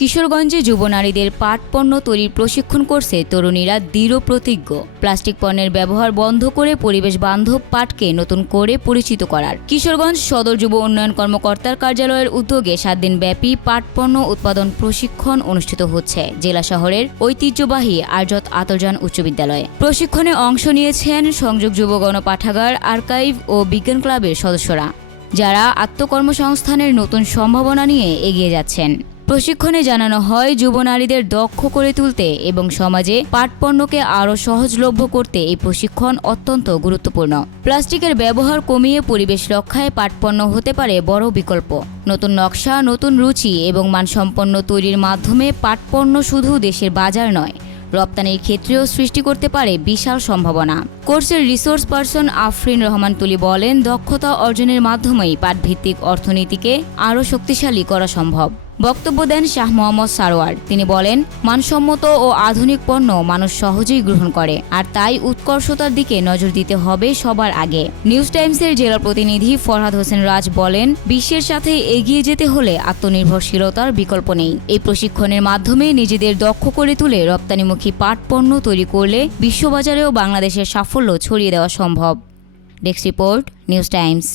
কিশোরগঞ্জে যুব নারীদের পাট পণ্য তৈরির প্রশিক্ষণ করছে তরুণীরা দৃঢ় প্রতিজ্ঞ প্লাস্টিক পণ্যের ব্যবহার বন্ধ করে পরিবেশ বান্ধব পাটকে নতুন করে পরিচিত করার। কিশোরগঞ্জ সদর যুব উন্নয়ন কর্মকর্তার কার্যালয়ের উদ্যোগে 7 দিন ব্যাপী পাট পণ্য উৎপাদন প্রশিক্ষণ অনুষ্ঠিত হচ্ছে জেলা শহরের ঐতিহ্যবাহী আরজত আতরজান উচ্চ বিদ্যালয়ে। প্রশিক্ষণে অংশ নিয়েছেন সংযোগ যুব গণপাঠাগার, আর্কাইভ ও বিজ্ঞান ক্লাবের সদস্যরা, যারা আত্মকর্মসংস্থানের নতুন সম্ভাবনা নিয়ে এগিয়ে যাচ্ছেন। প্রশিক্ষণে জানানো হয়, যুব নারীদের দক্ষ করে তুলতে এবং সমাজে পাট পণ্যকে আরও সহজলভ্য করতে এই প্রশিক্ষণ অত্যন্ত গুরুত্বপূর্ণ। প্লাস্টিকের ব্যবহার কমিয়ে পরিবেশ রক্ষায় পাট পণ্য হতে পারে বড় বিকল্প। নতুন নকশা, নতুন রুচি এবং মানসম্পন্ন তৈরির মাধ্যমে পাট পণ্য শুধু দেশের বাজার নয়, রপ্তানির ক্ষেত্রেও সৃষ্টি করতে পারে বিশাল সম্ভাবনা। কোর্সের রিসোর্স পারসন আফরিন রহমান তুলি বলেন, দক্ষতা অর্জনের মাধ্যমেই পাটভিত্তিক অর্থনীতিকে আরও শক্তিশালী করা সম্ভব। বক্তব্য দেন শাহ মোহাম্মদ সারোয়ার। তিনি বলেন, মানসম্মত ও আধুনিক পণ্য মানুষ সহজেই গ্রহণ করে, আর তাই উৎকর্ষতার দিকে নজর দিতে হবে সবার আগে। নিউজ টাইমসের জেলা প্রতিনিধি ফরহাদ হোসেন রাজ বলেন, বিশ্বের সাথে এগিয়ে যেতে হলে আত্মনির্ভরশীলতার বিকল্প নেই। এই প্রশিক্ষণের মাধ্যমে নিজেদের দক্ষ করে তুলে রপ্তানিমুখী পাট পণ্য তৈরি করলে বিশ্ববাজারেও বাংলাদেশের সাফল্য ছড়িয়ে দেওয়া সম্ভব। Desk report, news Times.